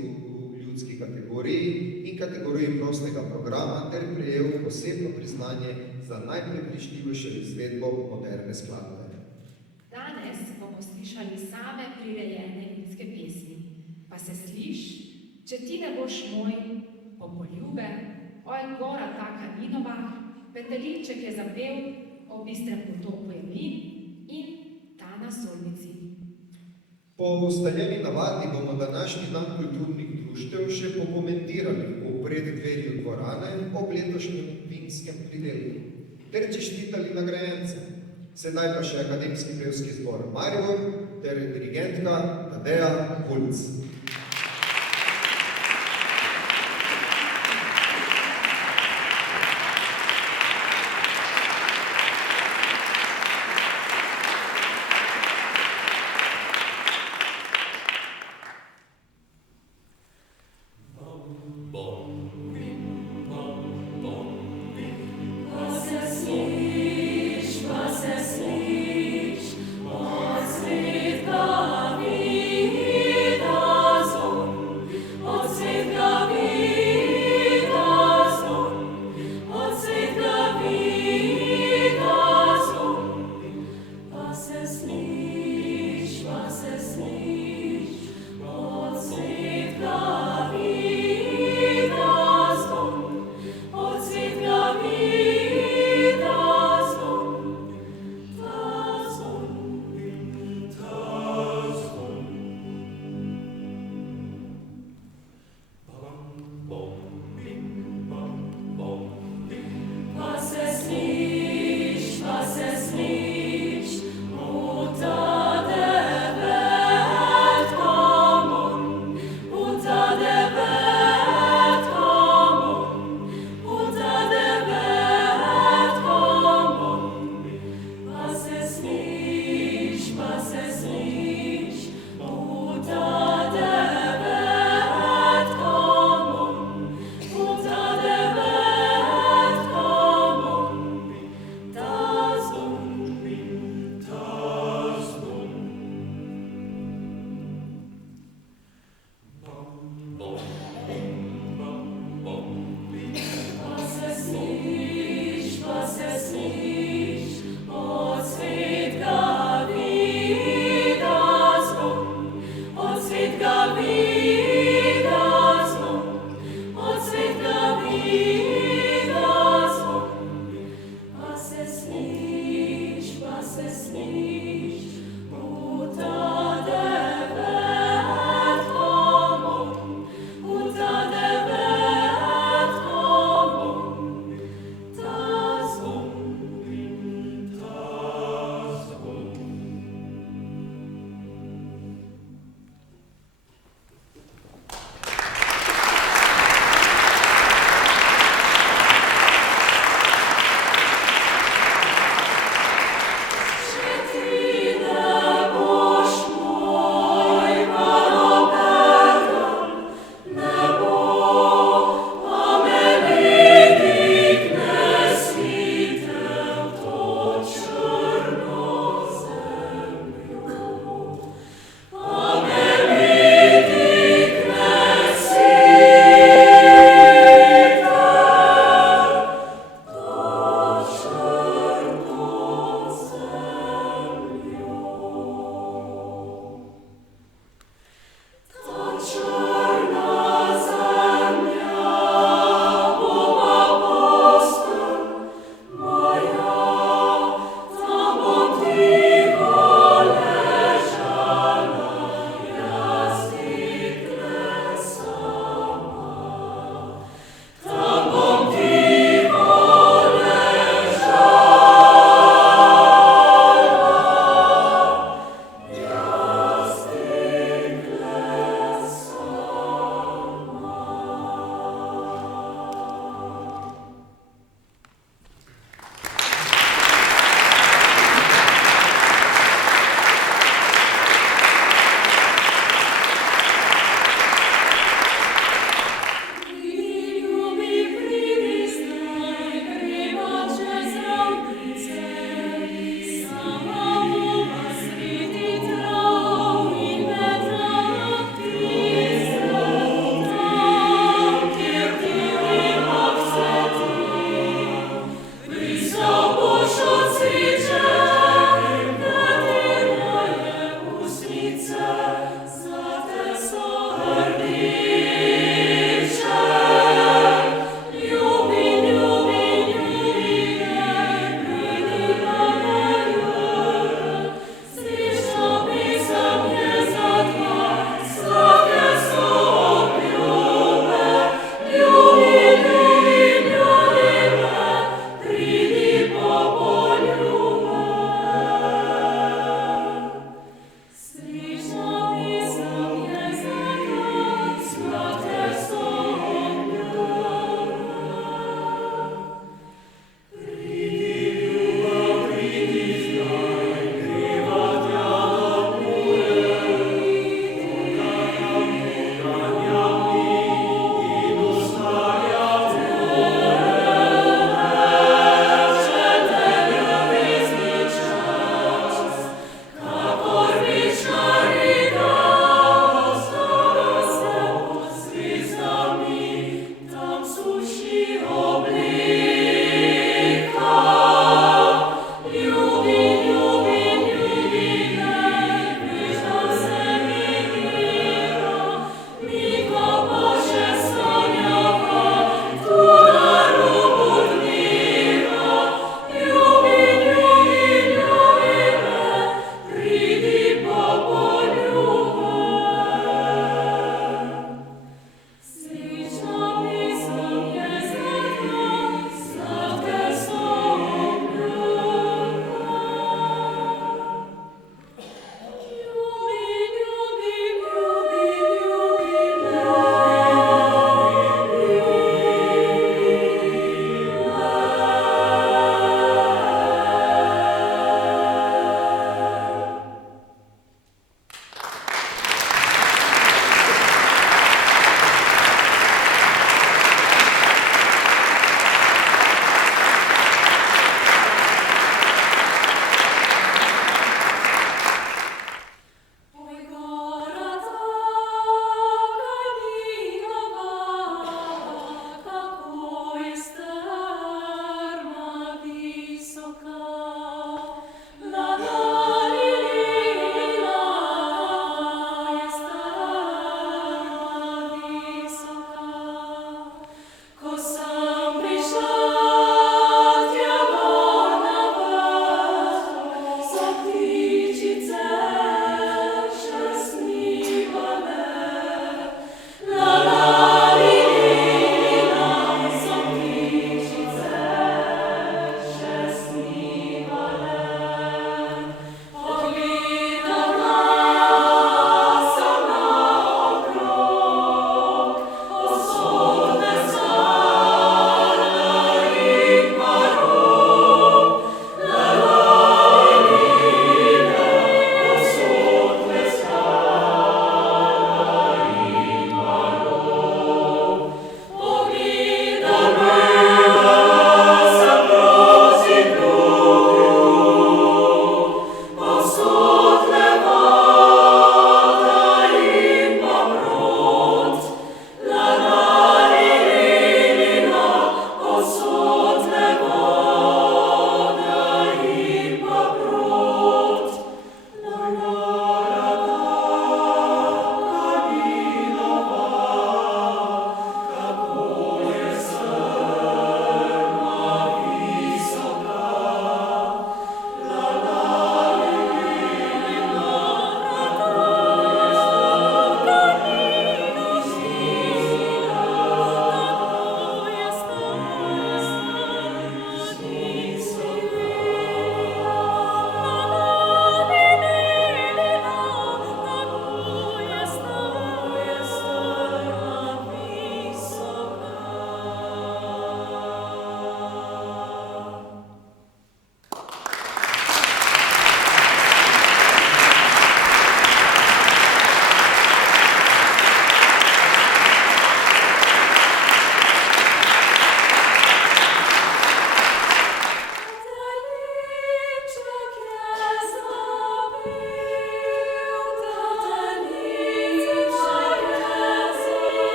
ljudski kategoriji in kategoriji prostega programa ter prejel posebno priznanje za najprepričljivejšo izvedbo moderne skladbe. Danes bomo slišali same prirejene ljudske pesmi. Pa se sliš, če ti ne boš moj, popoljube, oj gora taka Ninova, Petelinček je zapel, o bistrem potoku je mlin in ta na solnici. Po ustaljeni navadi bomo današnji dan kulturnih društev še pokomentirali v preddverju dvorane ob letošnjem vinskem pridelku ter čestitali nagrajence. Sedaj pa še akademski pevski zbor Maribor ter dirigentka Tadeja Vulc. Vida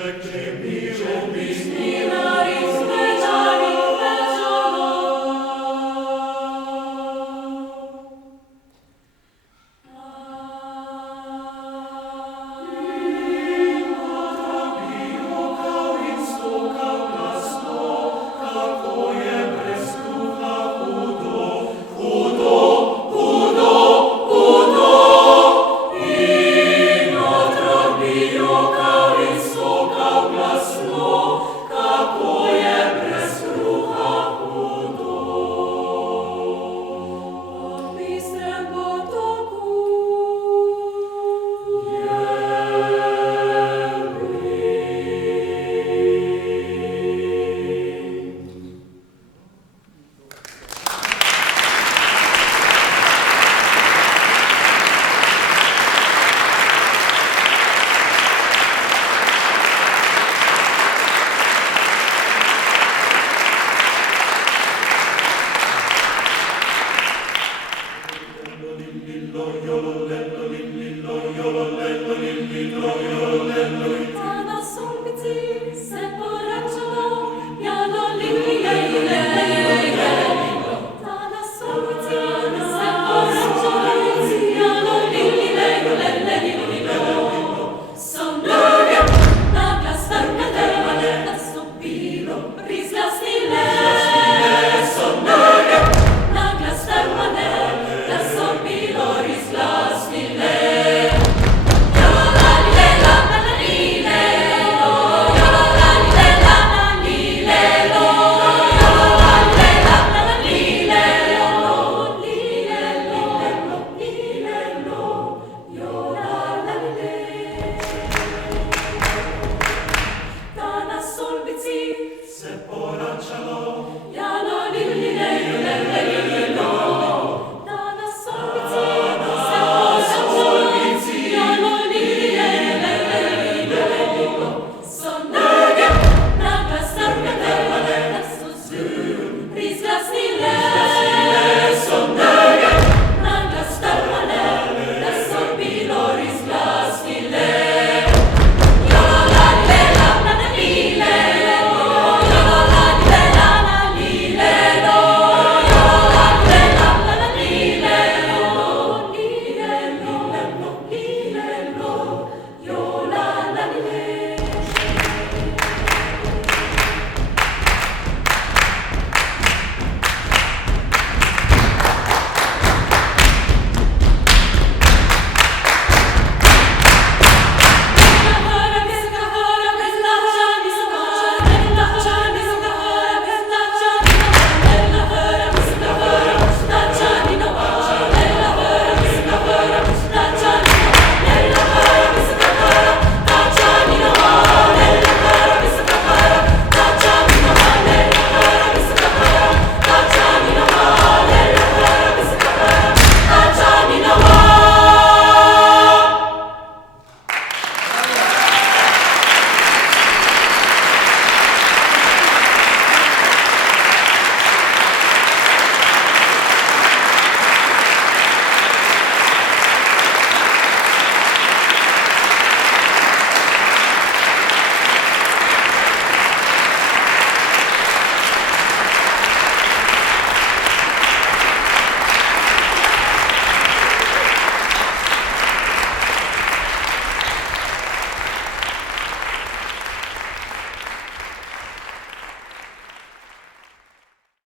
Miru,